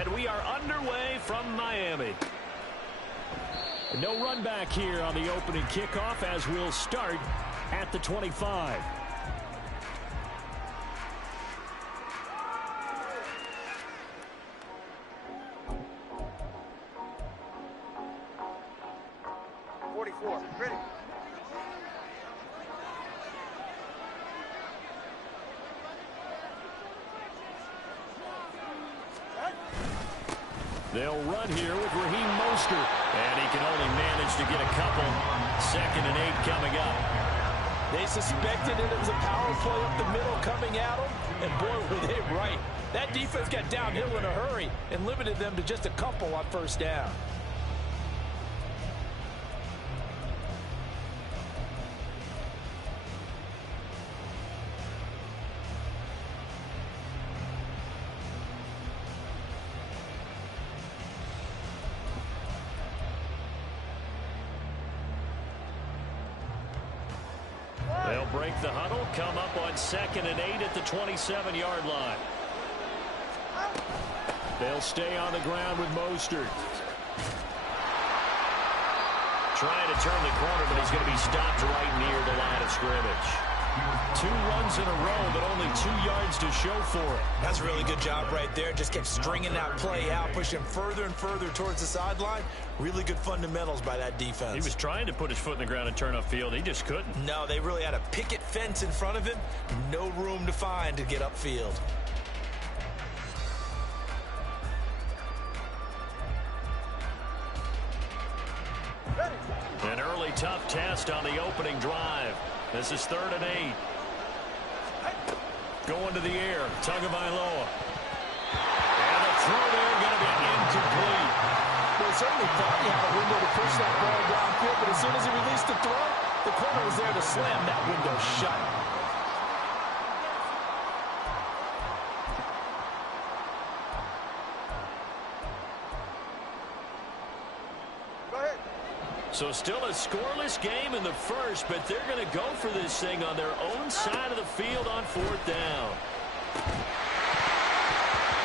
And we are underway from Miami. No run back here on the opening kickoff as we'll start at the 25. Ready. They'll run here with Raheem Mostert. And he can only manage to get a couple. 2nd and 8 coming up. They suspected it was a power play up the middle coming at them. And boy, were they right. That defense got downhill in a hurry and limited them to just a couple on first down. They'll break the huddle, come up on 2nd and 8 at the 27-yard line. They'll stay on the ground with Mostert. Trying to turn the corner, but he's going to be stopped right near the line of scrimmage. 2 runs in a row, but only 2 yards to show for it. That's a really good job right there. Just kept stringing that play out, pushing him further and further towards the sideline. Really good fundamentals by that defense. He was trying to put his foot in the ground and turn upfield. He just couldn't. No, they really had a picket fence in front of him. No room to find to get upfield. An early tough test on the opening drive. This is 3rd and 8. Going to the air. Tagovailoa. And the throw there going to be incomplete. Well, certainly thought he had a window to push that ball downfield, but as soon as he released the throw, the corner was there to slam that window shut. So still a scoreless game in the first, but they're going to go for this thing on their own side of the field on 4th down.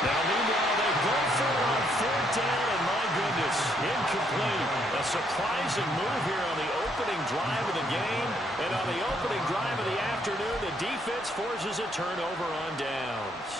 Now, meanwhile, they go for it on 4th down, and my goodness, incomplete. A surprising move here on the opening drive of the game, and on the opening drive of the afternoon, the defense forces a turnover on downs.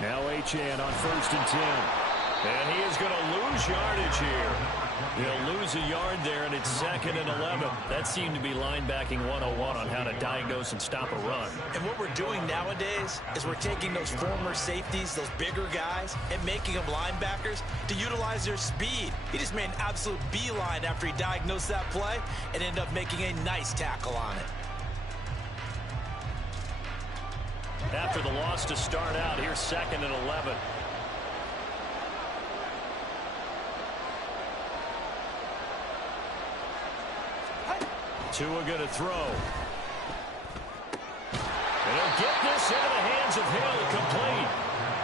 Now Achane on 1st and 10. And he is going to lose yardage here. He'll lose a yard there, and it's 2nd and 11. That seemed to be linebacking 101 on how to diagnose and stop a run. And what we're doing nowadays is we're taking those former safeties, those bigger guys, and making them linebackers to utilize their speed. He just made an absolute beeline after he diagnosed that play and ended up making a nice tackle on it. After the loss to start out, here's 2nd and 11. Tua going to throw. And he'll get this into the hands of Hill, complete.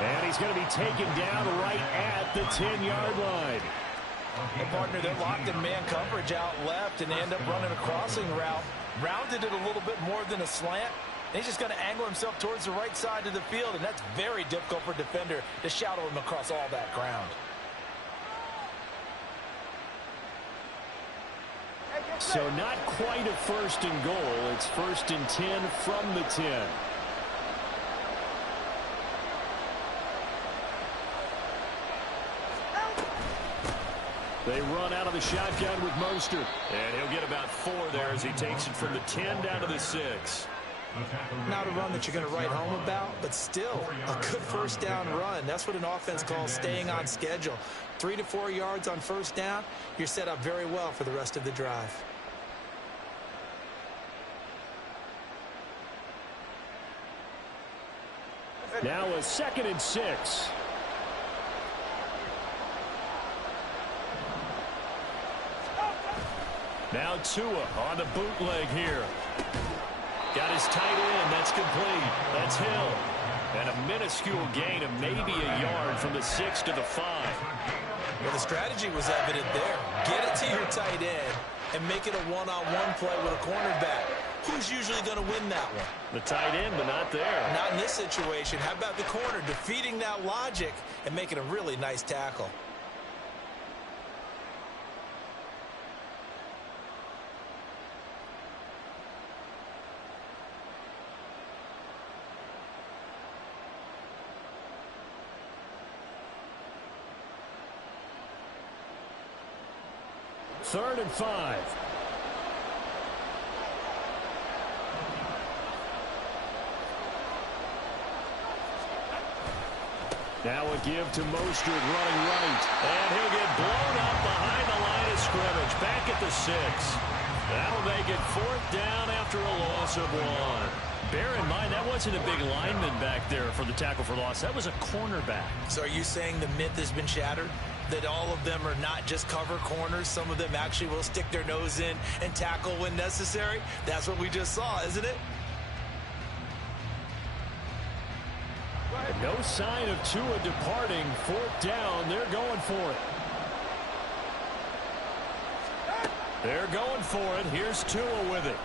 And he's going to be taken down right at the 10-yard line. And partner, they're locked in man coverage out left, and they end up running a crossing route. Rounded it a little bit more than a slant. He's just going to angle himself towards the right side of the field, and that's very difficult for a defender to shadow him across all that ground. So not quite a 1st and goal. It's 1st and 10 from the 10. They run out of the shotgun with Mostert. And he'll get about 4 there as he takes it from the 10 down to the 6. Not a run that you're going to write home about, but still a good 1st down run. That's what an offense calls staying on schedule. 3 to 4 yards on 1st down, you're set up very well for the rest of the drive. Now a 2nd and 6. Now Tua on the bootleg here. Got his tight end. That's complete. That's Hill. And a minuscule gain of maybe a yard from the 6 to the 5. Well, the strategy was evident there. Get it to your tight end and make it a one-on-one play with a cornerback. Who's usually going to win that one? The tight end, but not there. Not in this situation. How about the corner defeating that logic and making a really nice tackle? Third and 5. Now a give to Mostert running right. And he'll get blown up behind the line of scrimmage. Back at the 6. That'll make it 4th down after a loss of 1. Bear in mind, that wasn't a big lineman back there for the tackle for loss. That was a cornerback. So are you saying the myth has been shattered? That all of them are not just cover corners. Some of them actually will stick their nose in and tackle when necessary. That's what we just saw, isn't it? No sign of Tua departing. 4th down. They're going for it. They're going for it. Here's Tua with it.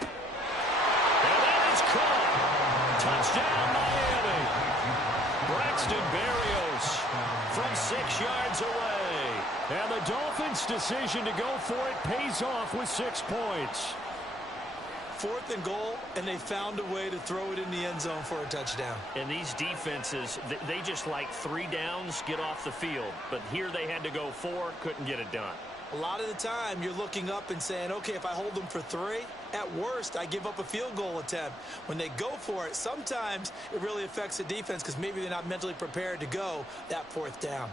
And that is caught. Touchdown, Miami. Braxton Berrios from 6 yards away. And the Dolphins' decision to go for it pays off with 6 points. 4th and goal, and they found a way to throw it in the end zone for a touchdown. And these defenses, they just like 3 downs, get off the field. But here they had to go 4, couldn't get it done. A lot of the time, you're looking up and saying, okay, if I hold them for 3, at worst, I give up a field goal attempt. When they go for it, sometimes it really affects the defense because maybe they're not mentally prepared to go that 4th down.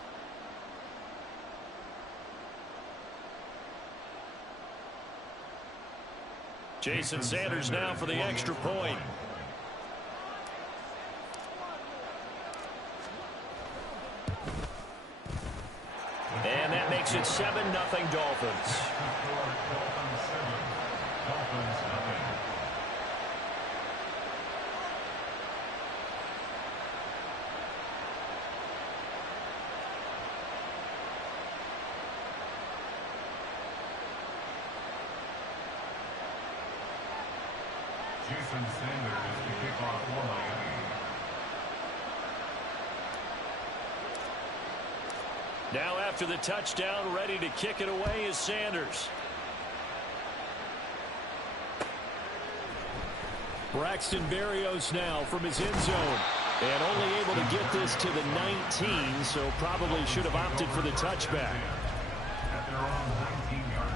Jason Sanders now for the extra point. And that makes it 7-0 Dolphins. Jason Sanders to kick off for Miami. Now after the touchdown, ready to kick it away is Sanders. Braxton Berrios now from his end zone. And only able to get this to the 19, so probably should have opted for the touchback. At their own 19-yard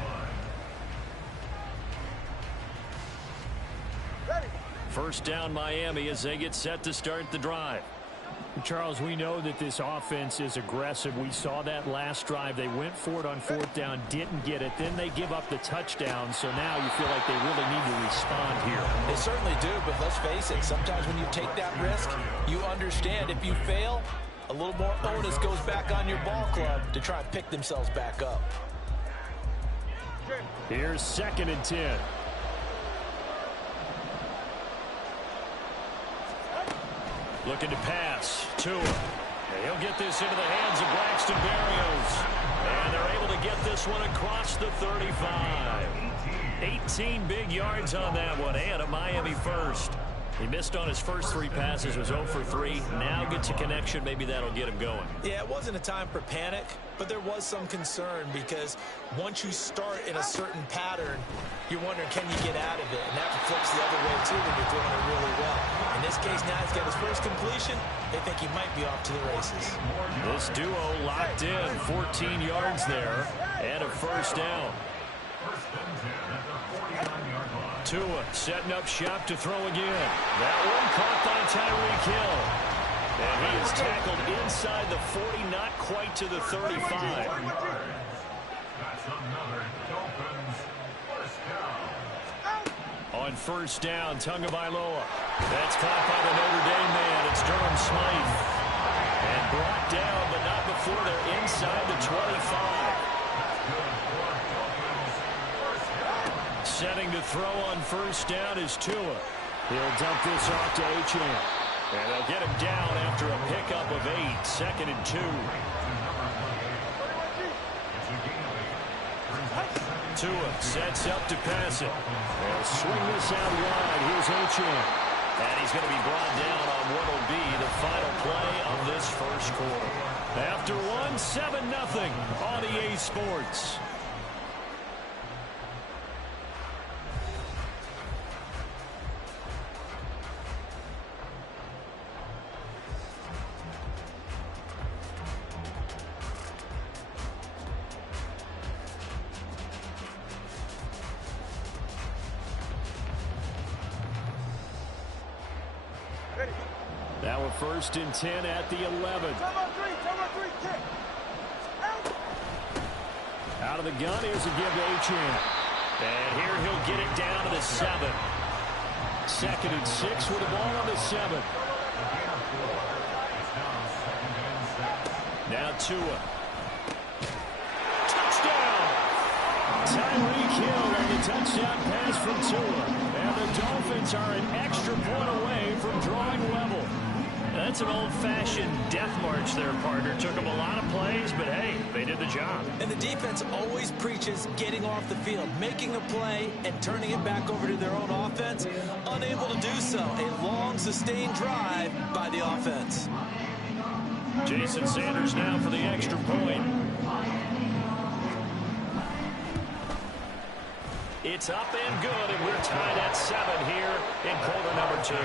line. First down Miami as they get set to start the drive. Charles, we know that this offense is aggressive. We saw that last drive. They went for it on 4th down, didn't get it. Then they give up the touchdown, so now you feel like they really need to respond here. They certainly do, but let's face it, sometimes when you take that risk, you understand if you fail, a little more onus goes back on your ball club to try and pick themselves back up. Here's 2nd and 10. Looking to pass. Tua. He'll get this into the hands of Braxton Berrios. And they're able to get this one across the 35. 18 big yards on that one, and a Miami first. He missed on his first 3 passes, was 0 for 3. Now gets a connection. Maybe that'll get him going. Yeah, it wasn't a time for panic, but there was some concern because once you start in a certain pattern, you're wondering, can you get out of it? And that flips the other way, too, when you're throwing it really well. In this case, now he's got his first completion. They think he might be off to the races. This duo locked in. 14 yards there and a first down. Tua setting up shop to throw again. That one caught by Tyreek Hill. And he is tackled inside the 40, not quite to the 35. That's another Dolphins first down. On first down, Tagovailoa. That's caught by the Notre Dame man. It's Durham Smythe. And brought down, but not before they're inside the 25. Setting to throw on first down is Tua. He'll dump this off to Achane. And they'll get him down after a pickup of 8. 2nd and 2. Tua sets up to pass it. They'll swing this out wide. Here's Achane. And he's going to be brought down on what will be the final play of this first quarter. After 7-0 on EA Sports. Now a 1st and 10 at the 11. Out of the gun, here's a give to Achane. And here he'll get it down to the 7. 2nd and 6 with the ball on the 7. Now Tua. Touchdown! Tyreek Hill on the touchdown pass from Tua. And the Dolphins are an extra point away from drawing level. That's an old-fashioned death march there, partner. Took them a lot of plays, but hey, they did the job. And the defense always preaches getting off the field, making a play, and turning it back over to their own offense. Unable to do so. A long, sustained drive by the offense. Jason Sanders now for the extra point. It's up and good, and we're tied at 7 here in quarter number 2.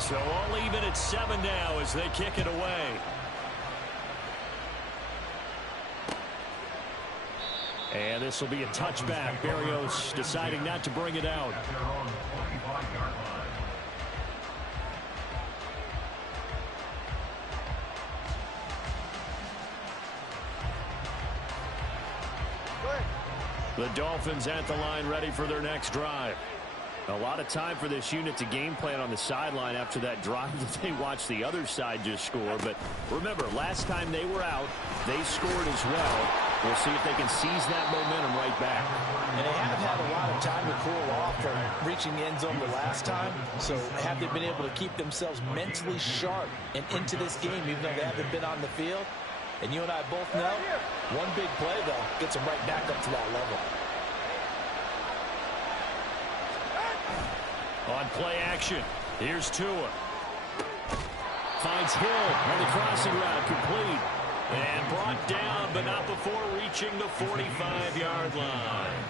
So all even at 7 now as they kick it away. And this will be a touchback. Berrios deciding not to bring it out. The Dolphins at the line, ready for their next drive. A lot of time for this unit to game plan on the sideline after that drive that they watched the other side just score. But remember, last time they were out, they scored as well. We'll see if they can seize that momentum right back. And they have had a lot of time to cool off from reaching the end zone the last time. So have they been able to keep themselves mentally sharp and into this game, even though they haven't been on the field? And you and I both know, one big play, though, gets them right back up to that level. On play action, here's Tua. Finds Hill on the crossing route, complete. And brought down, but not before reaching the 45-yard line.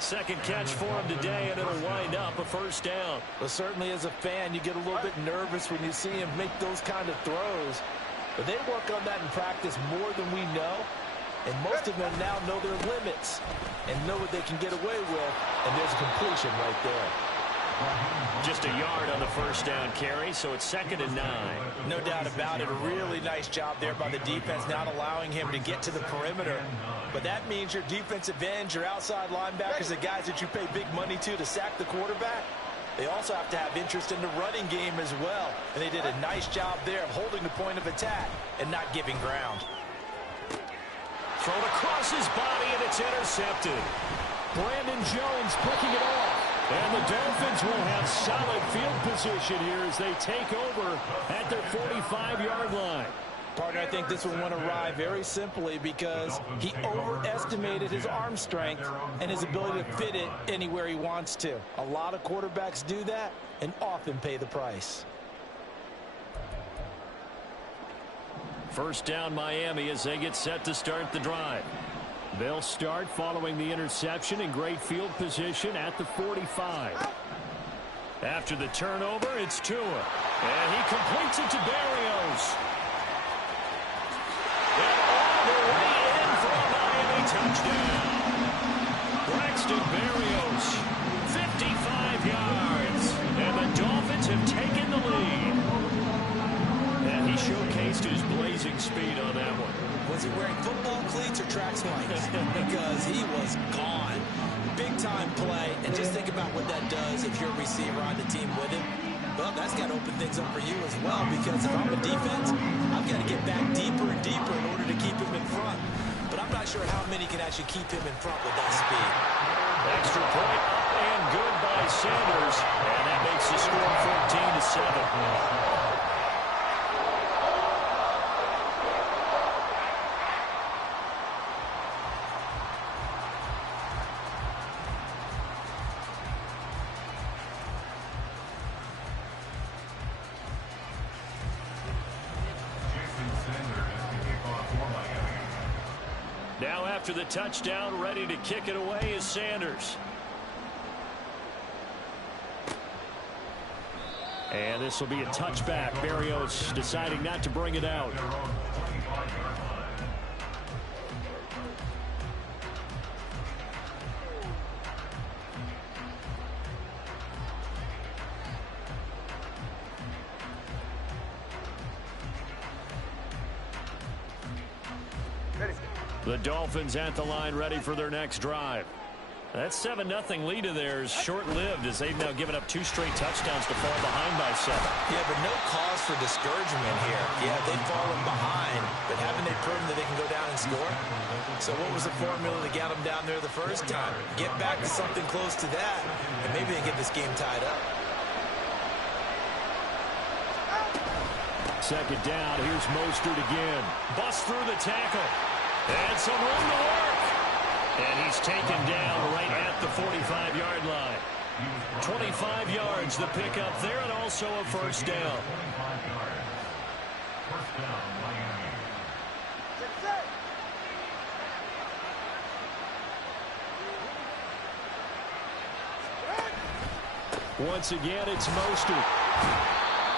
Second catch for him today, and it'll wind up a first down. Well, certainly as a fan, you get a little bit nervous when you see him make those kind of throws. But they work on that in practice more than we know. And most of them now know their limits and know what they can get away with. And there's a completion right there. Just a yard on the first down carry, so it's 2nd and 9. No doubt about it. A really nice job there by the defense, not allowing him to get to the perimeter. But that means your defensive ends, your outside linebackers, the guys that you pay big money to sack the quarterback, they also have to have interest in the running game as well. And they did a nice job there of holding the point of attack and not giving ground. Thrown across his body, and it's intercepted. Brandon Jones picking it off. And the Dolphins will have solid field position here as they take over at their 45-yard line. Partner, I think this one went awry very simply because he overestimated his arm strength and his ability to fit it anywhere he wants to. A lot of quarterbacks do that and often pay the price. First down Miami as they get set to start the drive. They'll start following the interception in great field position at the 45. After the turnover, it's Tua. And he completes it to Berrios. And all the way in for a Miami touchdown. Braxton Berrios, 55 yards. And the Dolphins have taken the lead. And he showcased his blazing blazing speed on that one. Was he wearing football cleats or track spikes? Because he was gone. Big-time play, and just think about what that does if you're a receiver on the team with him. Well, that's got to open things up for you as well, because if I'm a defense, I've got to get back deeper and deeper in order to keep him in front. But I'm not sure how many can actually keep him in front with that speed. Extra point up and good by Sanders, and that makes the score 14-7. Now after the touchdown, ready to kick it away is Sanders. And this will be a touchback. Berrios deciding not to bring it out. The Dolphins at the line, ready for their next drive. That 7-0 lead of theirs short-lived, as they've now given up 2 straight touchdowns to fall behind by 7. Yeah, but no cause for discouragement here. Yeah, they've fallen behind, but haven't they proven that they can go down and score? So what was the formula to get them down there the first time? Get back to something close to that, and maybe they get this game tied up. Second down, here's Mostert again. Bust through the tackle. And some room to work. And he's taken down right at the 45-yard line. 25 yards the pickup there, and also a first down. Once again, it's Mostert.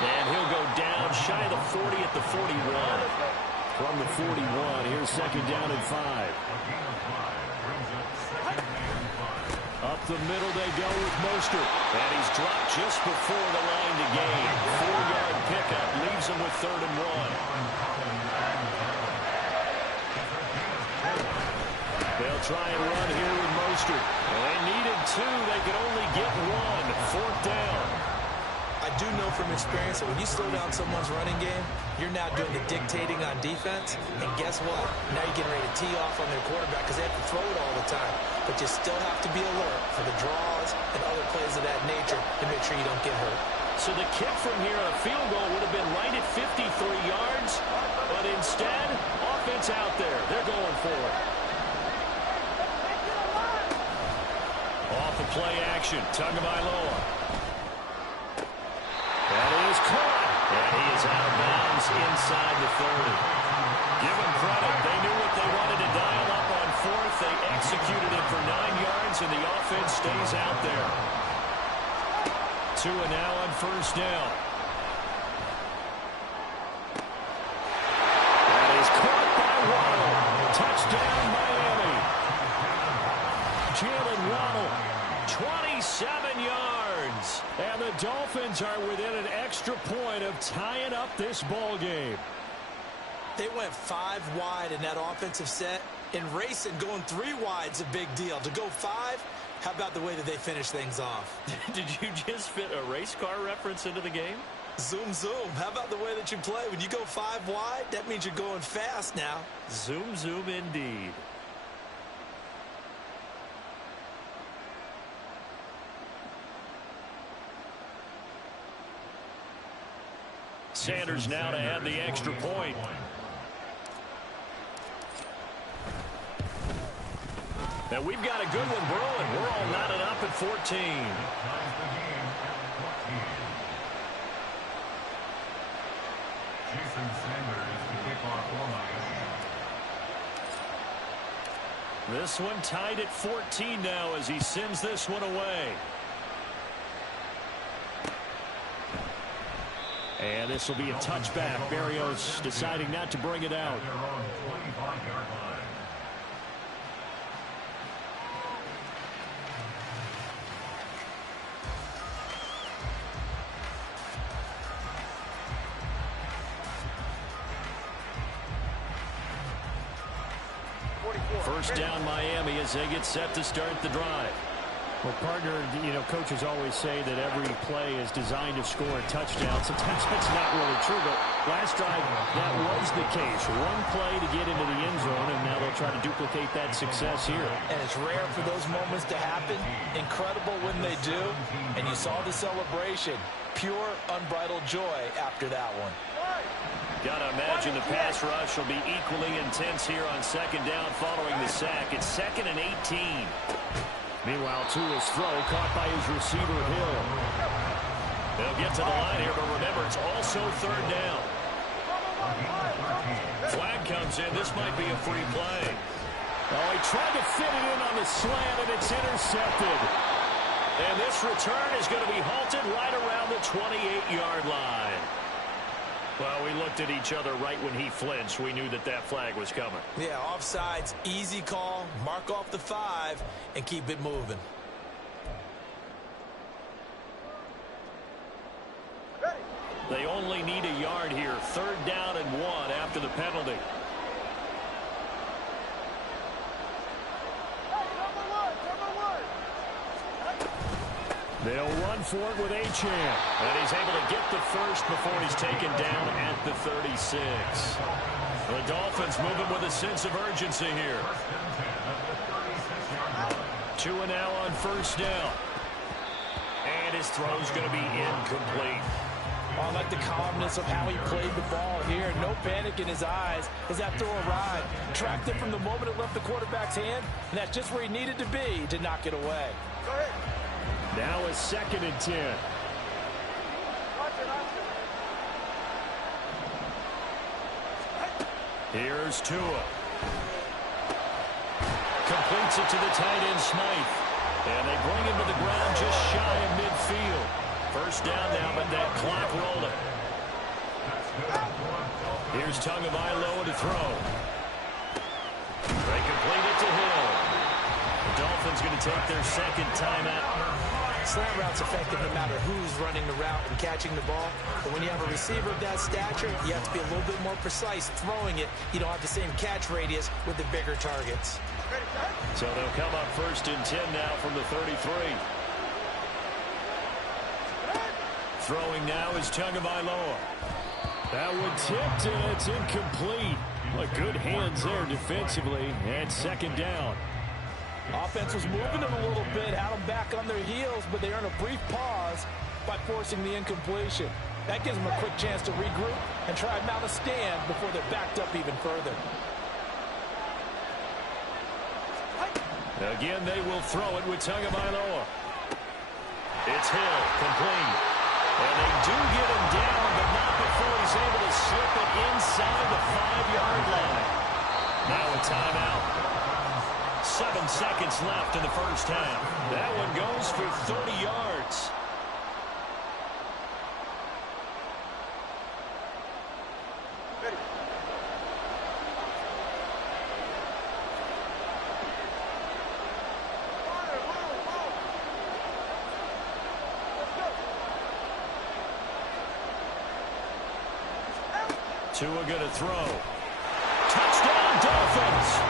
And he'll go down shy of the 40 at the 41. From the 41, here's second down and 5. Up the middle they go with Mostert. And he's dropped just before the line to gain. 4-yard pickup leaves him with 3rd and 1. They'll try and run here with Mostert. Well, they needed 2. They could only get 1. 4th down. I do know from experience that when you slow down someone's running game, you're now doing the dictating on defense. And guess what? Now you're getting ready to tee off on their quarterback because they have to throw it all the time. But you still have to be alert for the draws and other plays of that nature to make sure you don't get hurt. So the kick from here on a field goal would have been right at 53 yards. But instead, offense out there. They're going for it. Off the play action. Tagovailoa. That is caught. And he is out of bounds inside the 30. Give them credit. They knew what they wanted to dial up on 4th. They executed it for 9 yards, and the offense stays out there. 2 and now on first down. That is caught by Waddle. Touchdown, Miami. Jalen Waddle, 27 yards. And the Dolphins are within an extra point of tying up this ball game. They went 5 wide in that offensive set. In racing, going 3 wide's a big deal. To go 5, how about the way that they finish things off? Did you just fit a race car reference into the game? Zoom, zoom. How about the way that you play? When you go 5 wide, that means you're going fast now. Zoom, zoom indeed. Sanders now to add the extra point. Now we've got a good one brewing. We're all knotted up at 14. This one tied at 14 now as he sends this one away. And this will be a touchback. Berrios deciding not to bring it out. First down Miami as they get set to start the drive. Well, partner, coaches always say that every play is designed to score a touchdown. Sometimes that's not really true, but last drive, that was the case. One play to get into the end zone, and now they'll try to duplicate that success here. And it's rare for those moments to happen. Incredible when they do. And you saw the celebration. Pure, unbridled joy after that one. Gotta imagine the pass rush will be equally intense here on second down following the sack. It's 2nd and 18. Meanwhile, Tua's throw caught by his receiver, Hill. They'll get to the line here, but remember, it's also third down. Flag comes in. This might be a free play. Oh, he tried to fit it in on the slant, and it's intercepted. And this return is going to be halted right around the 28-yard line. Well, we looked at each other right when he flinched. We knew that that flag was coming. Yeah, offsides, easy call, mark off the 5, and keep it moving. They only need a yard here. 3rd down and 1 after the penalty. They'll run for it with Achane. And he's able to get the first before he's taken down at the 36. The Dolphins moving with a sense of urgency here. Tua now on first down. And his throw's going to be incomplete. I like the calmness of how he played the ball here. No panic in his eyes as that throw arrived. Tracked it from the moment it left the quarterback's hand, and that's just where he needed to be to knock it away. Go ahead. Now it's 2nd and 10. Here's Tua. Completes it to the tight end, Smythe. And they bring him to the ground just shy of midfield. First down now, but that clock rolling. Here's Tagovailoa to throw. They complete it to Hill. The Dolphins going to take their 2nd timeout. Slant route's effective no matter who's running the route and catching the ball. But when you have a receiver of that stature, you have to be a little bit more precise throwing it. You don't have the same catch radius with the bigger targets. So they'll come up 1st and 10 now from the 33. Throwing now is Tagovailoa. That one tipped, and it's incomplete. But good hands there defensively, and 2nd down. Offense was moving them a little bit, had them back on their heels, but they earned a brief pause by forcing the incompletion. That gives them a quick chance to regroup and try and mount a stand before they're backed up even further. Again, they will throw it with Tagovailoa. It's Hill, complete. And they do get him down, but not before he's able to slip it inside the 5-yard line. Now a timeout. 7 seconds left in the first half. That one goes for 30 yards. Ready. Tua going to throw. Touchdown, Dolphins!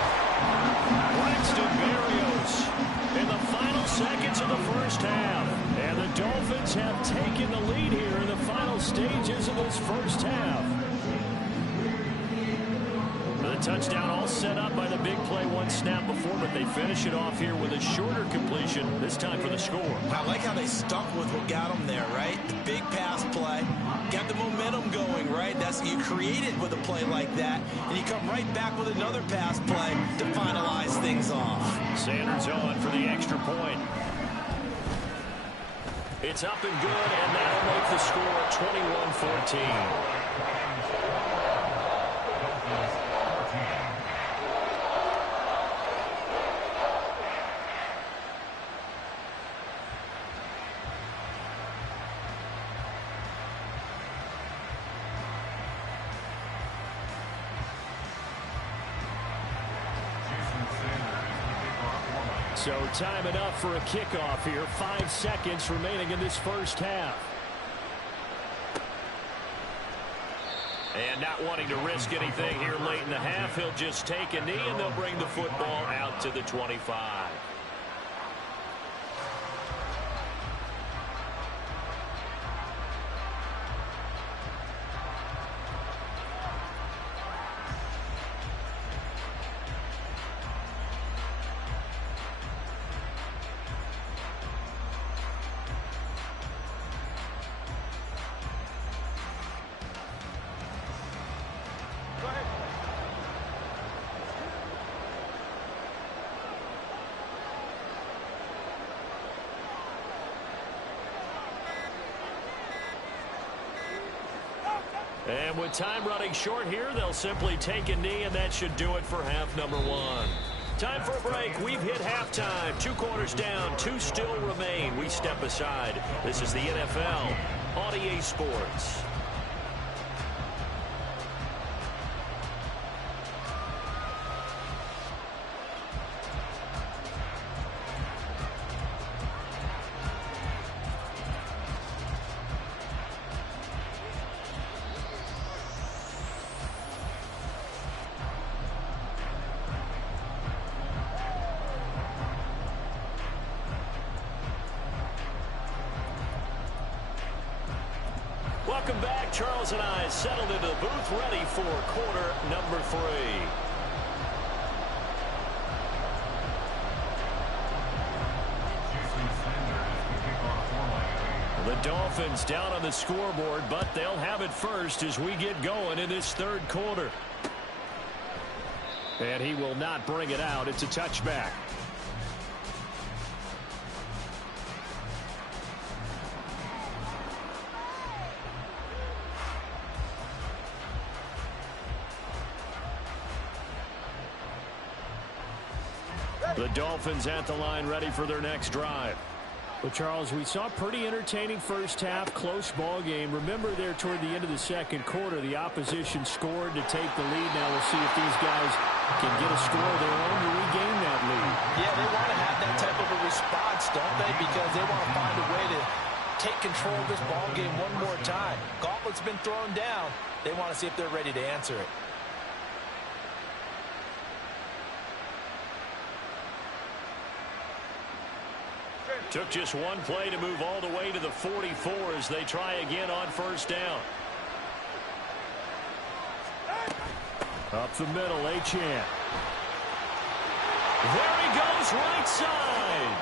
Braxton Berrios in the final seconds of the first half. And the Dolphins have taken the lead here in the final stages of this first half. The touchdown all set up by the big play one snap before, but they finish it off here with a shorter completion, this time for the score. I like how they stuck with what got them there, right? The big pass play, got the momentum going, right? That's you create it with a play like that, and you come right back with another pass play to finalize things off. Sanders on for the extra point. It's up and good, and that'll make the score 21-14. So time enough for a kickoff here. 5 seconds remaining in this first half. And not wanting to risk anything here late in the half, he'll just take a knee, and they'll bring the football out to the 25. And with time running short here, they'll simply take a knee, and that should do it for half number one. Time for a break. We've hit halftime. 2 quarters down, 2 still remain. We step aside. This is the NFL on EA Sports. Welcome back. Charles and I settled into the booth, ready for quarter number 3. The Dolphins down on the scoreboard, but they'll have it first as we get going in this third quarter. And he will not bring it out. It's a touchback. The Dolphins at the line, ready for their next drive. Well, Charles, we saw a pretty entertaining first half, close ball game. Remember there toward the end of the second quarter, the opposition scored to take the lead. Now we'll see if these guys can get a score of their own to regain that lead. Yeah, they want to have that type of a response, don't they? Because they want to find a way to take control of this ball game one more time. Gauntlet's been thrown down. They want to see if they're ready to answer it. Took just one play to move all the way to the 44 as they try again on first down. Up the middle, Achane. There he goes, right side.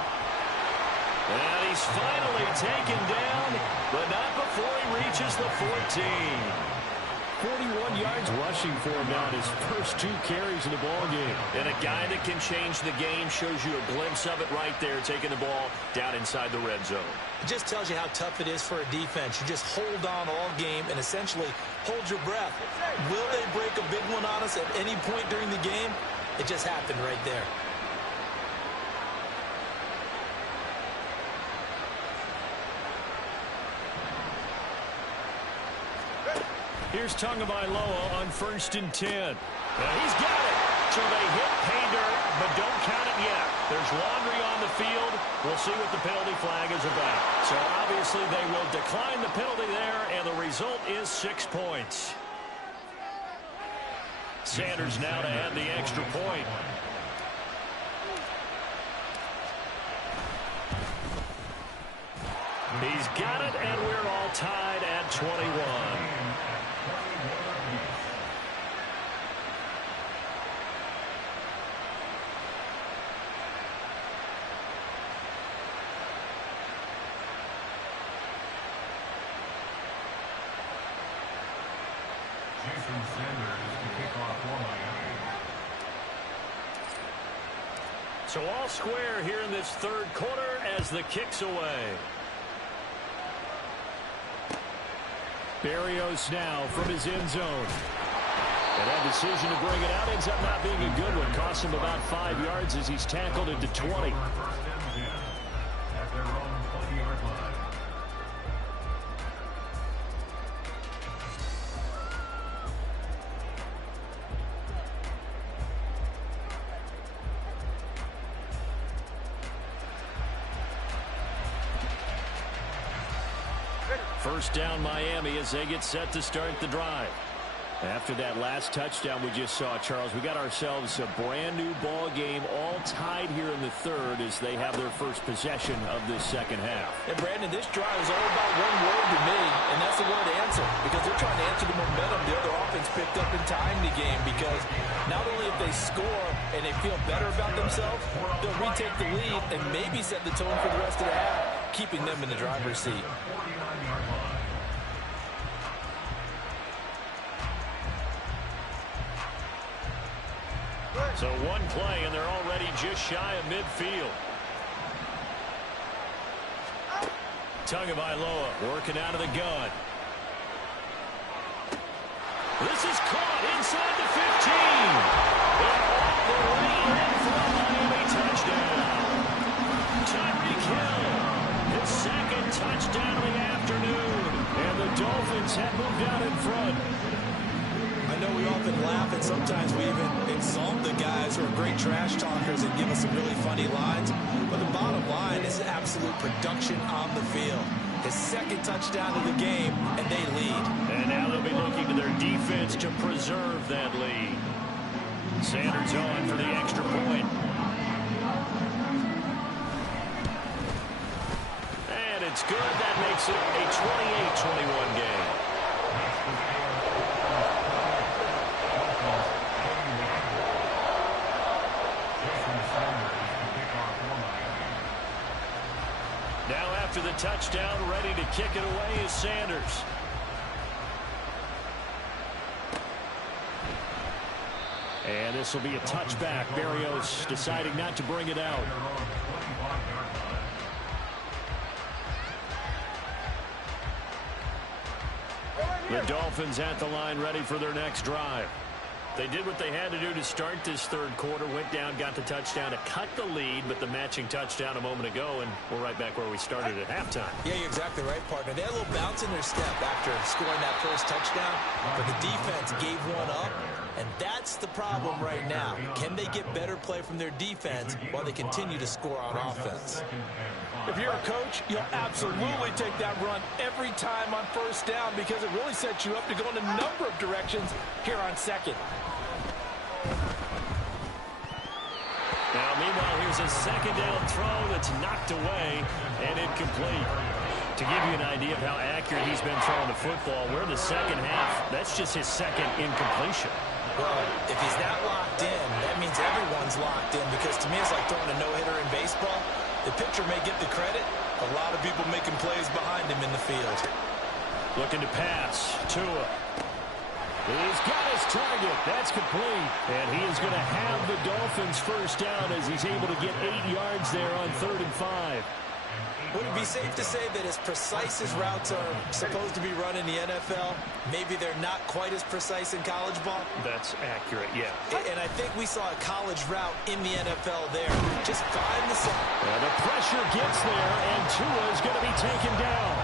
And he's finally taken down, but not before he reaches the 14. 41 yards rushing for him now in his first 2 carries in the ball game. And a guy that can change the game, shows you a glimpse of it right there, taking the ball down inside the red zone. It just tells you how tough it is for a defense. You just hold on all game and essentially hold your breath. Will they break a big one on us at any point during the game? It just happened right there. Here's Tagovailoa on 1st and 10. He's got it. So they hit pay dirt, but don't count it yet. There's laundry on the field. We'll see what the penalty flag is about. So obviously they will decline the penalty there, and the result is 6 points. Sanders now to add the extra point. He's got it, and we're all tied at 21. So all square here in this third quarter as the kick's away. Berrios now from his end zone. And that decision to bring it out ends up not being a good one. Cost him about 5 yards as he's tackled into 20. First down Miami as they get set to start the drive. After that last touchdown we just saw, Charles, we got ourselves a brand new ball game, all tied here in the third as they have their first possession of this second half. And Brandon, this drive is all about one word to me, and that's the word answer, because they're trying to answer the momentum the other offense picked up in tying the game, because not only if they score and they feel better about themselves, they'll retake the lead and maybe set the tone for the rest of the half, keeping them in the driver's seat. So one play, and they're already just shy of midfield. Tagovailoa working out of the gun. This is caught inside the 15. They're off the way in for a Miami touchdown. Tyreek Hill, his second touchdown of the afternoon. And the Dolphins have moved out in front. I know we often laugh, and sometimes we even insult the guys who are great trash talkers and give us some really funny lines. But the bottom line is absolute production on the field. His second touchdown of the game, and they lead. And now they'll be looking to their defense to preserve that lead. Sanders on for the extra point. And it's good. That makes it a 28-21 game. Now after the touchdown, ready to kick it away is Sanders. And this will be a touchback. Berrios deciding not to bring it out. The Dolphins at the line ready for their next drive. They did what they had to do to start this third quarter, went down, got the touchdown to cut the lead, but the matching touchdown a moment ago, and we're right back where we started at halftime. Yeah, you're exactly right, partner. They had a little bounce in their step after scoring that first touchdown, but the defense gave one up, and that's the problem right now. Can they get better play from their defense while they continue to score on offense? If you're a coach, you'll absolutely take that run every time on first down because it really sets you up to go in a number of directions here on second. Now, meanwhile, here's a second down throw that's knocked away and incomplete. To give you an idea of how accurate he's been throwing the football, we're in the second half. That's just his second incompletion. Well, if he's that locked in, that means everyone's locked in because to me it's like throwing a no-hitter in baseball. The pitcher may get the credit. A lot of people making plays behind him in the field. Looking to pass. Tua. He's got his target. That's complete. And he is going to have the Dolphins first down as he's able to get 8 yards there on 3rd and 5. Would it be safe to say that as precise as routes are supposed to be run in the NFL, maybe they're not quite as precise in college ball? That's accurate, yeah. And I think we saw a college route in the NFL there. Just find the side. Well, the pressure gets there, and Tua is going to be taken down.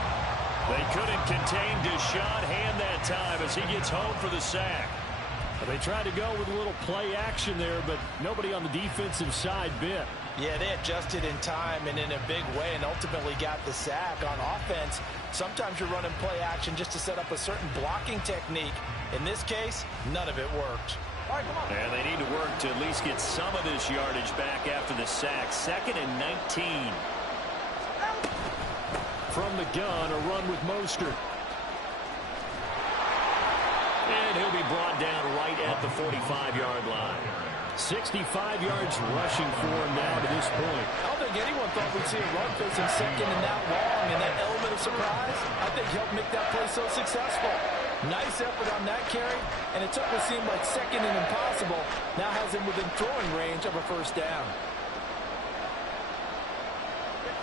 They couldn't contain Deshaun Hand that time as he gets home for the sack. They tried to go with a little play action there, but nobody on the defensive side bit. Yeah, they adjusted in time and in a big way and ultimately got the sack. On offense, sometimes you're running play action just to set up a certain blocking technique. In this case, none of it worked. All right, come on. And they need to work to at least get some of this yardage back after the sack. 2nd and 19. From the gun, a run with Mostert. And he'll be brought down right at the 45-yard line. 65 yards rushing for him now to this point. I don't think anyone thought we'd see a run facing second and that long, and that element of surprise, I think helped make that play so successful. Nice effort on that carry, and it took what seemed like second and impossible. Now has him within throwing range of a first down.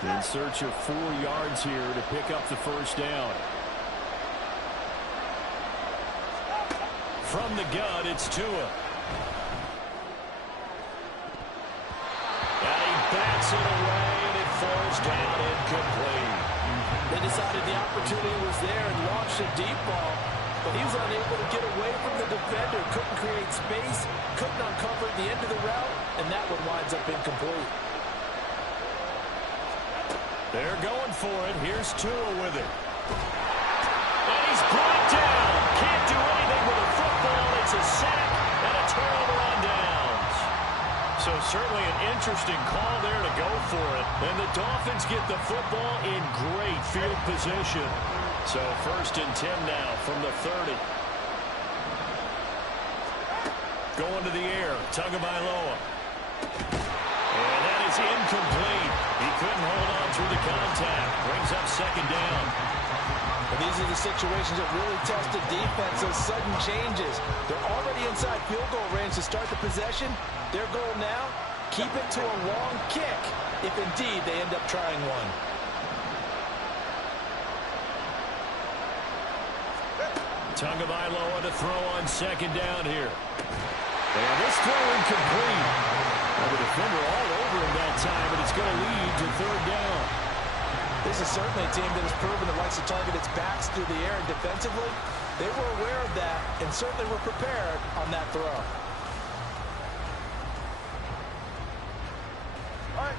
In search of 4 yards here to pick up the first down. From the gun, it's Tua. And he bats it away, and it falls down incomplete. They decided the opportunity was there and launched a deep ball, but he was unable to get away from the defender, couldn't create space, couldn't uncover the end of the route, and that one winds up incomplete. They're going for it. Here's Tua with it. And he's brought down. Can't do anything with a football. certainly an interesting call there to go for it. And the Dolphins get the football in great field position. So 1st and 10 now from the 30. Going to the air, Tagovailoa. And that is incomplete. He couldn't hold on through the contact. Brings up 2nd down. And these are the situations that really test the defense, those sudden changes. They're already inside field goal range to start the possession. Their goal now, keep it to a long kick, if indeed they end up trying one. Tagovailoa to throw on 2nd down here. And this throw incomplete. Well, the defender all over him that time, but it's going to lead to 3rd down. This is certainly a team that has proven it likes to target its backs through the air, and defensively, they were aware of that and certainly were prepared on that throw.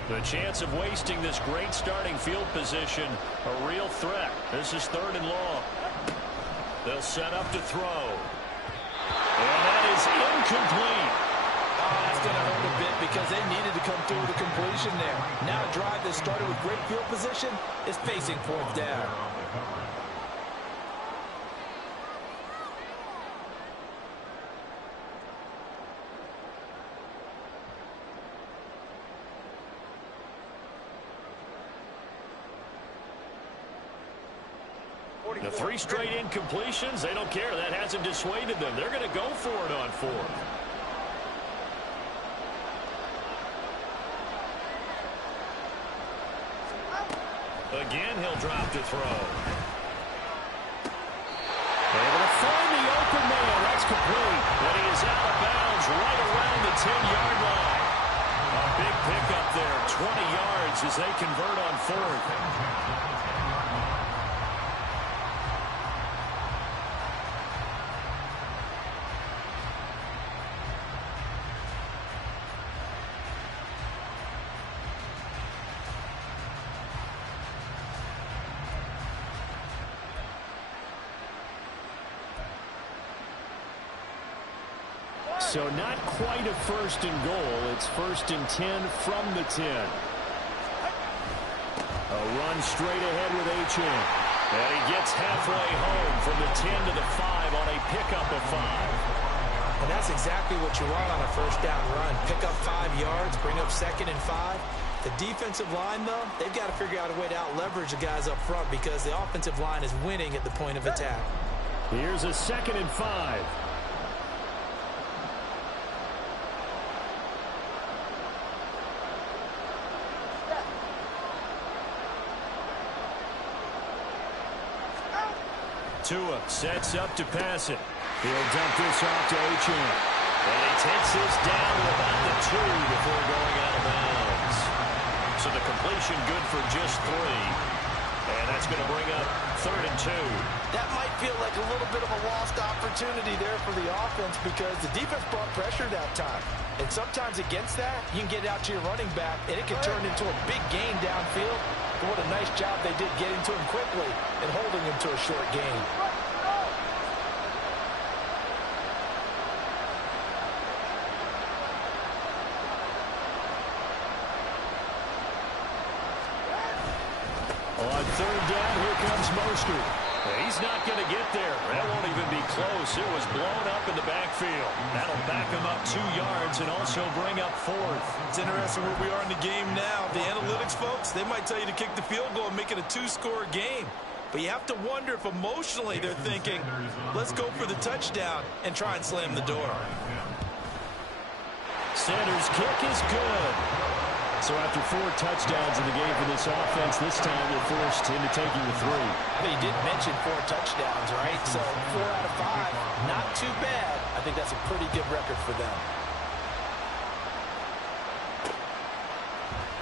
The chance of wasting this great starting field position, a real threat. This is 3rd and long. They'll set up to throw. And that is incomplete. Oh, that's going to hurt a bit because they needed to come through with a completion there. Now a drive that started with great field position is facing 4th down. The 3 straight incompletions, they don't care. That hasn't dissuaded them. They're going to go for it on 4th. Again, he'll drop to throw. Able to find the open man. That's complete. But he is out of bounds right around the 10-yard line. A big pickup there, 20 yards as they convert on 4th. So not quite a 1st and goal. It's 1st and 10 from the 10. A run straight ahead with Achane. And he gets halfway home from the 10 to the 5 on a pickup of 5. And that's exactly what you want on a 1st down run. Pick up 5 yards, bring up 2nd and 5. The defensive line, though, they've got to figure out a way to out-leverage the guys up front because the offensive line is winning at the point of attack. Here's a 2nd and 5. Tua sets up to pass it. He'll dump this off to Achane. And he takes this down to about the 2 before going out of bounds. So the completion good for just 3. And that's going to bring up 3rd and 2. That might feel like a little bit of a lost opportunity there for the offense because the defense brought pressure that time. And sometimes against that, you can get it out to your running back, and it can turn into a big gain downfield. But what a nice job they did getting to him quickly and holding him to a short gain. On 3rd down, here comes Mostert. He's not going to get there. That won't even be close. It was blown up in the backfield. That'll back him up 2 yards and also bring up 4th. It's interesting where we are in the game now. The analytics folks, they might tell you to kick the field goal and make it a 2-score game. But you have to wonder if emotionally they're thinking, let's go for the touchdown and try and slam the door. Sanders' kick is good. So after 4 touchdowns in the game for this offense, this time they're forced into taking the 3. But he did mention 4 touchdowns, right? So 4 out of 5, not too bad. I think that's a pretty good record for them.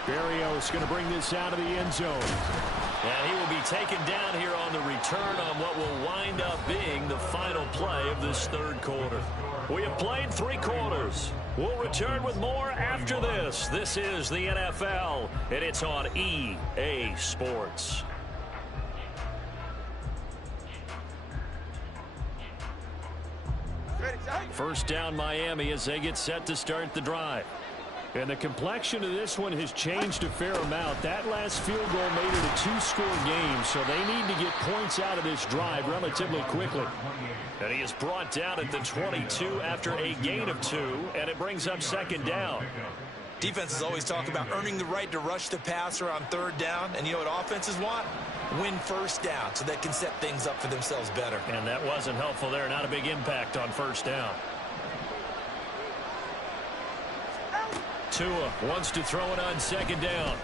Berrios going to bring this out of the end zone. And he will be taken down here on the return on what will wind up being the final play of this 3rd quarter. We have played 3 quarters. We'll return with more after this. This is the NFL, and it's on EA Sports. First down Miami as they get set to start the drive. And the complexion of this one has changed a fair amount. That last field goal made it a two-score game, so they need to get points out of this drive relatively quickly. And he is brought down at the 22 after a gain of 2, and it brings up second down. Defenses always talk about earning the right to rush the passer on third down, and you know what offenses want? Win first down so they can set things up for themselves better. And that wasn't helpful there. Not a big impact on first down. Tua wants to throw it on second down.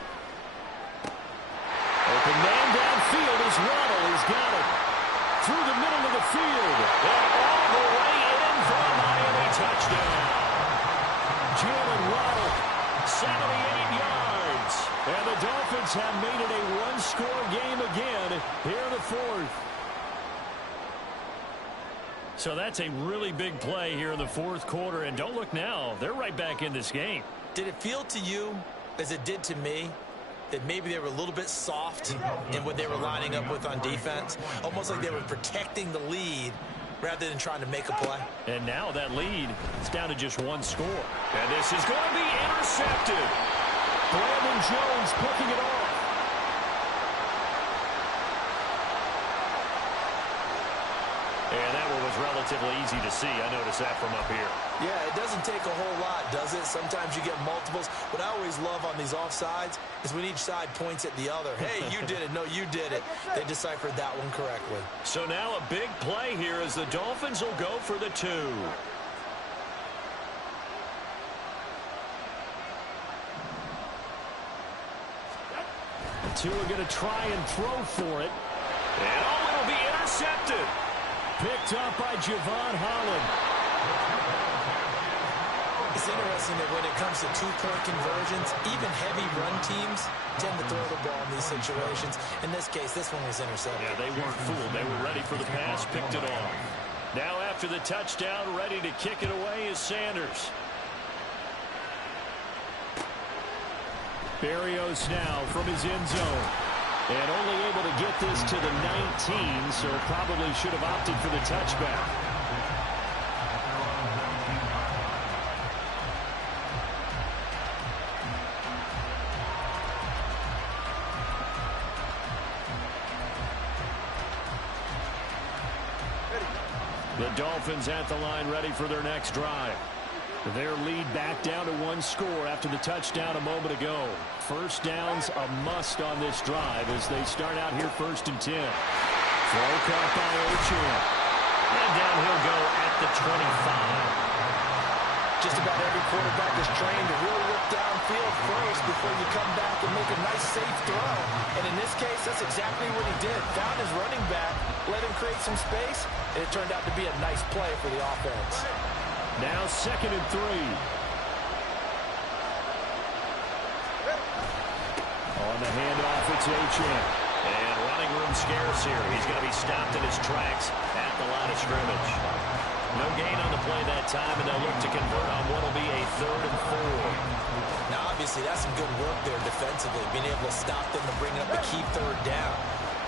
Open man downfield is Waddle. He's got it through the middle of the field. And all the way in for a Miami touchdown. Jalen Waddle, 78 yards. And the Dolphins have made it a one-score game again here in the fourth. So that's a really big play here in the fourth quarter. And don't look now. They're right back in this game. Did it feel to you, as it did to me, that maybe they were a little bit soft in what they were lining up with on defense? Almost like they were protecting the lead rather than trying to make a play. And now that lead is down to just one score. And this is going to be intercepted. Brandon Jones picking it off. And that one was relatively easy to see. I noticed that from up here. Yeah, it doesn't take a whole lot, does it? Sometimes you get multiples. What I always love on these offsides is when each side points at the other. Hey, you did it. No, you did it. They deciphered that one correctly. So now a big play here as the Dolphins will go for the 2. Tua going to try and throw for it. And oh, it'll be intercepted. Picked up by Javon Holland. It's interesting that when it comes to two-point conversions, even heavy run teams tend to throw the ball in these situations. In this case, this one was intercepted. Yeah, they weren't fooled. They were ready for the pass, picked it off. Now after the touchdown, ready to kick it away is Sanders. Berrios now from his end zone. And only able to get this to the 19, so probably should have opted for the touchback. The Dolphins at the line ready for their next drive. Their lead back down to one score after the touchdown a moment ago. First down's a must on this drive as they start out here 1st and 10. Throw caught by Ochin. And down he'll go at the 25. Just about every quarterback is trained to really look downfield first before you come back and make a nice safe throw. And in this case, that's exactly what he did. Found his running back, let him create some space, and it turned out to be a nice play for the offense. Now 2nd and 3. On the handoff, it's Ochin. And running room scarce here. He's going to be stopped in his tracks at the line of scrimmage. No gain on the play that time, and they'll look to convert on what will be a 3rd and 4. Now, obviously, that's some good work there defensively, being able to stop them and bring up a key 3rd down.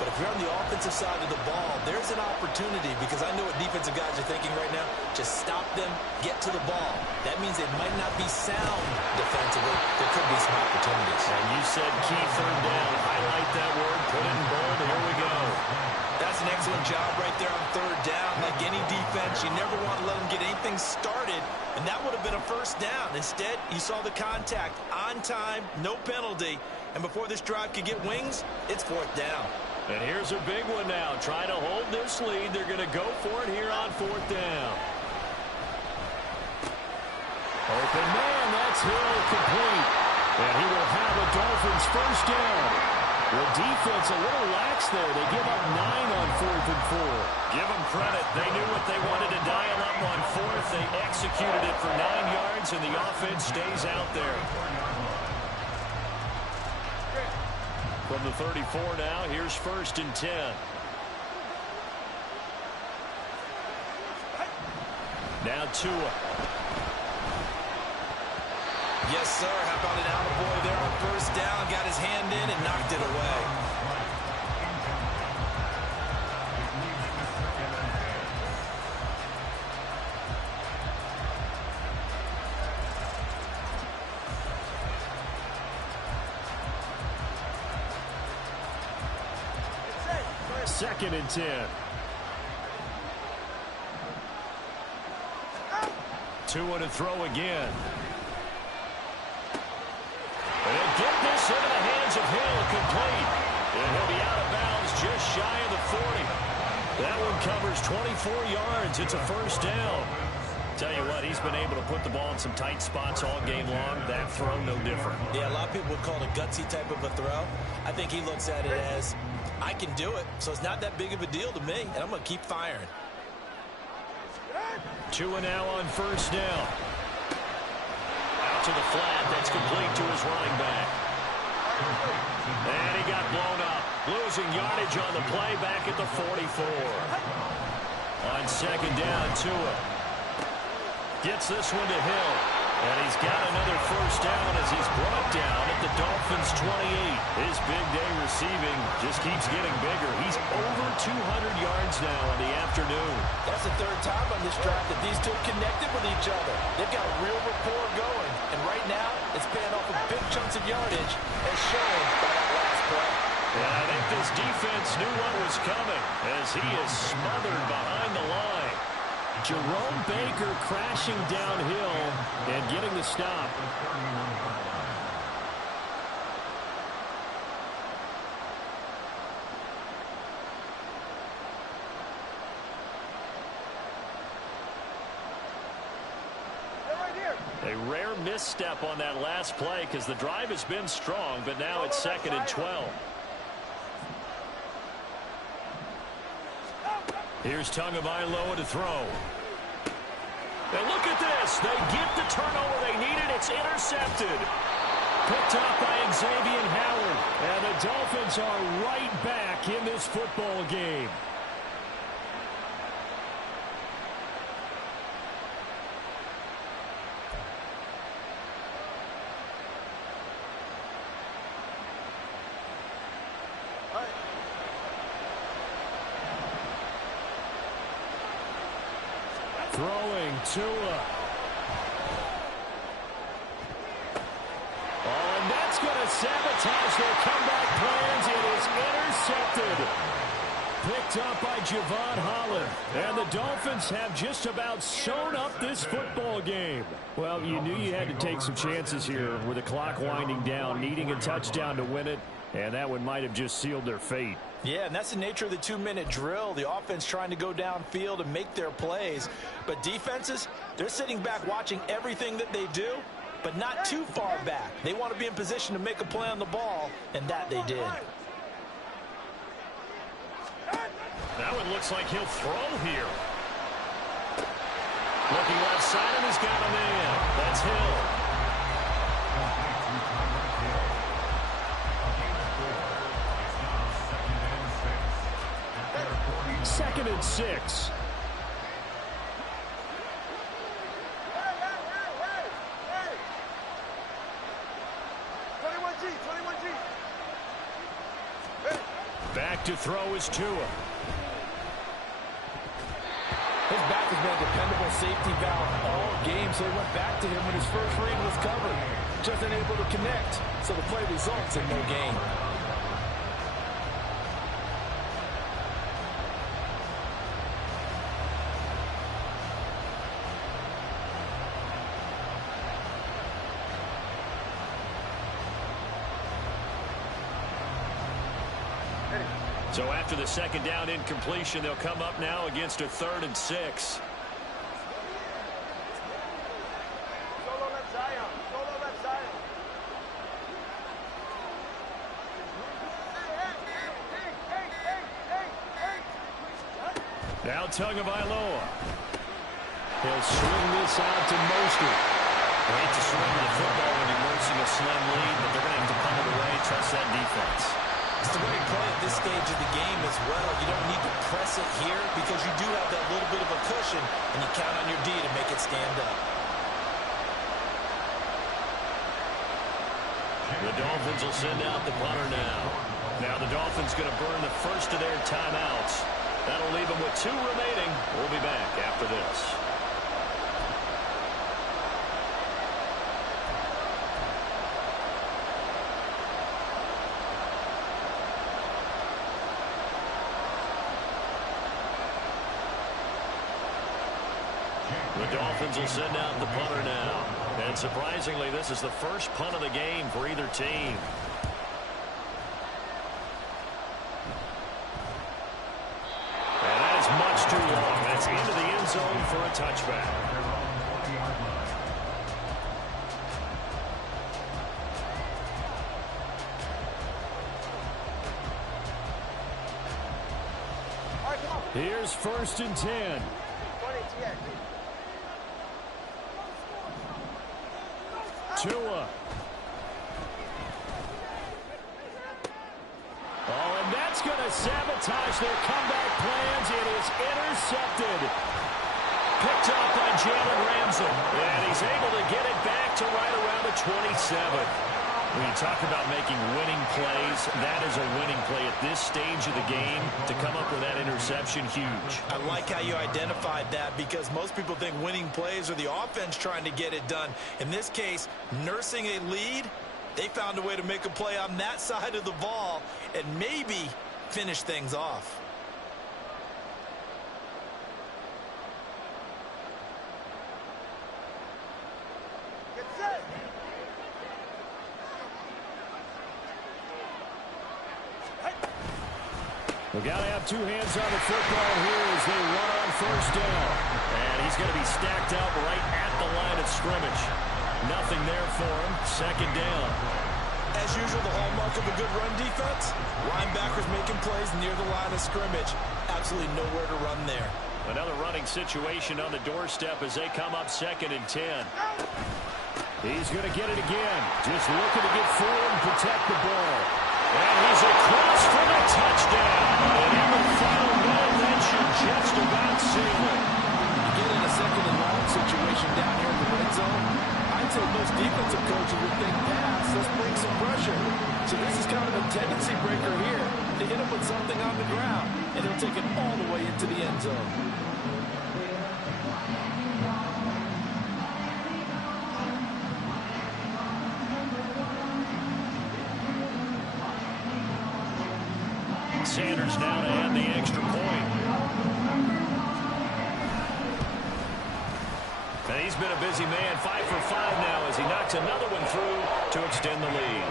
But if you're on the offensive side of the ball, there's an opportunity because I know what defensive guys are thinking right now. Just stop them, get to the ball. That means they might not be sound defensively. There could be some opportunities. And you said key 3rd down. Highlight that word, put it in bold. Here we go. That's an excellent job right there on 3rd down. Like any defense, you never want to let them get anything started, and that would have been a 1st down. Instead, you saw the contact on time, no penalty, and before this drive could get wings, it's 4th down. And here's a big one now. Trying to hold this lead. They're going to go for it here on 4th down. Open man, that's Hill, complete. And he will have a Dolphins 1st down. The defense a little lax there. They give up 9 on 4th and 4. Give them credit. They knew what they wanted to dial up on 4th. They executed it for 9 yards, and the offense stays out there. From the 34 now, here's 1st and 10. Now Tua. Yes, sir. How about an attaboy there on 1st down? Got his hand in and knocked it away. 2nd and 10. Tua to throw again. And he'll get this into the hands of Hill, complete. And he'll be out of bounds just shy of the 40. That one covers 24 yards. It's a first down. Tell you what, he's been able to put the ball in some tight spots all game long. That throw, no different. Yeah, a lot of people would call it a gutsy type of a throw. I think he looks at it as, I can do it, so it's not that big of a deal to me, and I'm going to keep firing. Tua now on first down. Out to the flat. That's complete to his running back. And he got blown up. Losing yardage on the play back at the 44. On second down, Tua gets this one to Hill. And he's got another first down as he's brought down at the Dolphins' 28. His big day receiving just keeps getting bigger. He's over 200 yards now in the afternoon. That's the third time on this drive that these two have connected with each other. They've got a real rapport going. And right now, it's paying off with big chunks of yardage as shown by that last play. And I think this defense knew what was coming as he is smothered behind the line. Jerome Baker crashing downhill and getting the stop. A rare misstep on that last play because the drive has been strong, but now it's 2nd and 12. Here's Tagovailoa to throw. And look at this. They get the turnover they needed. It's intercepted. Picked up by Xavier Howard. And the Dolphins are right back in this football game. Throwing Tua. Oh, and that's going to sabotage their comeback plans. It is intercepted. Picked up by Javon Holland. And the Dolphins have just about sewn up this football game. Well, you knew you had to take some chances here with the clock winding down, needing a touchdown to win it. And that one might have just sealed their fate. Yeah, and that's the nature of the 2-minute drill. The offense trying to go downfield and make their plays. But defenses, they're sitting back watching everything that they do, but not too far back. They want to be in position to make a play on the ball, and that they did. That one looks like he'll throw here. Looking left side, and he's got a man. That's Hill. Second and 6. Back to throw is Tua. His back has been a dependable safety valve all game, so he went back to him when his first read was covered. Just unable to connect, so the play results in no gain. So after the second down incompletion, they'll come up now against a 3rd and 6. Now Tagovailoa. He'll swing this out to Mostert. I hate to surrender the football when you're nursing a slim lead, but they're going to have to punt it away. Trust that defense. It's the way to play at this stage of the game as well. You don't need to press it here because you do have that little bit of a cushion, and you count on your D to make it stand up. The Dolphins will send out the punter now. Now the Dolphins going to burn the first of their timeouts. That'll leave them with 2 remaining. We'll be back after this. The Dolphins will send out the punter now. And surprisingly, this is the first punt of the game for either team. And that is much too long. That's into the end zone for a touchback. Here's 1st and 10. Tua. Oh, and that's going to sabotage their comeback plans. It is intercepted. Picked up by Jalen Ramsey. And he's able to get it back to right around the 27. When you talk about making winning plays, that is a winning play at this stage of the game. To come up with that interception, huge. I like how you identified that, because most people think winning plays are the offense trying to get it done. In this case, nursing a lead, they found a way to make a play on that side of the ball and maybe finish things off. We've got to have two hands on the football here as they run on 1st down. And he's going to be stacked up right at the line of scrimmage. Nothing there for him. 2nd down. As usual, the hallmark of a good run defense, linebackers making plays near the line of scrimmage. Absolutely nowhere to run there. Another running situation on the doorstep as they come up 2nd and 10. He's going to get it again. Just looking to get forward and protect the ball. And he's across for the touchdown. And in the final minute, that should just about seal it. You get in a 2nd and long situation down here in the red zone, I'd say most defensive coaches would think pass. Let's bring some pressure. So this is kind of a tendency breaker here. They hit him with something on the ground, and he'll take it all the way into the end zone. Sanders now to add the extra point. And he's been a busy man. 5 for 5 now as he knocks another one through to extend the lead.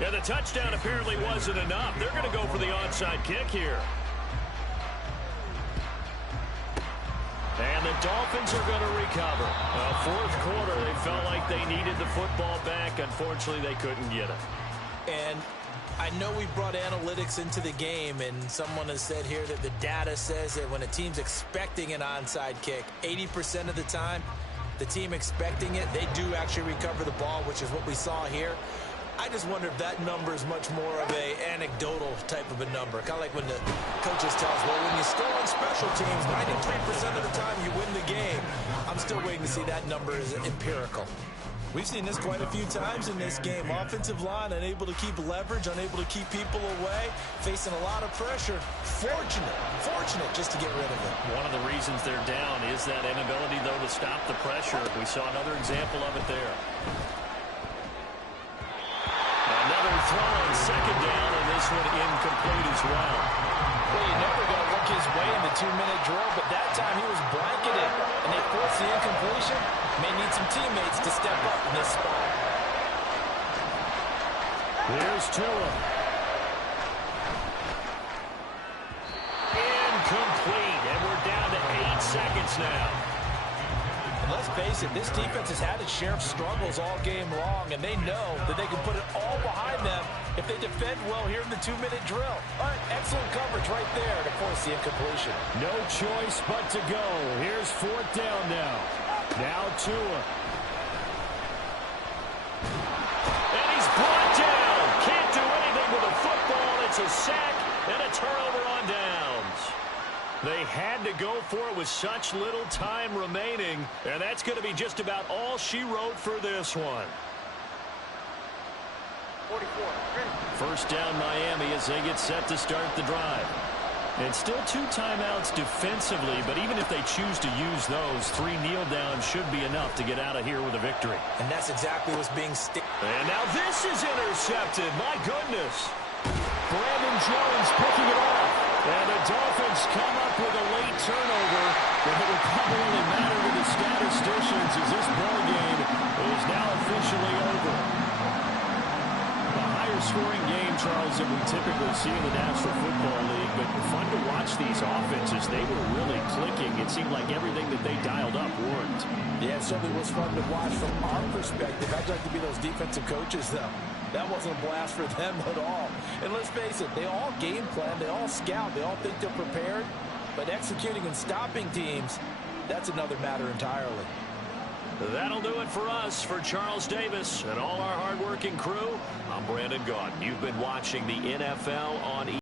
Yeah, the touchdown apparently wasn't enough. They're going to go for the onside kick here. And the Dolphins are going to recover. Well, 4th quarter, they felt like they needed the football back. Unfortunately, they couldn't get it. And I know we brought analytics into the game, and someone has said here that the data says that when a team's expecting an onside kick, 80% of the time, the team expecting it, they do actually recover the ball, which is what we saw here. I just wonder if that number is much more of a anecdotal type of a number. Kind of like when the coaches tell us, well, when you score on special teams, 93% of the time you win the game. I'm still waiting to see that number is empirical. We've seen this quite a few times in this game. Offensive line unable to keep leverage, unable to keep people away, facing a lot of pressure. Fortunate just to get rid of it. One of the reasons they're down is that inability, though, to stop the pressure. We saw another example of it there. Another throw on 2nd down, and this one incomplete as well. Well, you never going to work his way in the 2-minute drill, but that time he was blanketed, and they forced the incompletion. May need some teammates to step up in this spot. Here's Tua. Incomplete, and we're down to 8 seconds now. And let's face it, this defense has had its share of struggles all game long, and they know that they can put it all behind them if they defend well here in the 2-minute drill. All right, excellent coverage right there to force the incompletion. No choice but to go. Here's 4th down now. Now Tua. And he's brought down. Can't do anything with a football. It's a sack and a turnover on downs. They had to go for it with such little time remaining, and that's going to be just about all she wrote for this one. 44. 1st down Miami as they get set to start the drive. And still 2 timeouts defensively, but even if they choose to use those, 3 kneel downs should be enough to get out of here with a victory. And that's exactly what's being And now this is intercepted. My goodness. Brandon Jones picking it off. And the Dolphins come up with a late turnover, but it will probably only matter to the statisticians as this ball game is now officially over. A higher-scoring game, Charles, than we typically see in the National Football League, but fun to watch these offenses. They were really clicking. It seemed like everything that they dialed up worked. Yeah, it certainly was fun to watch from our perspective. I'd like to be those defensive coaches, though. That wasn't a blast for them at all. And let's face it, they all game plan, they all scout, they all think they're prepared. But executing and stopping teams, that's another matter entirely. That'll do it for us. For Charles Davis and all our hardworking crew, I'm Brandon Gaudin. You've been watching the NFL on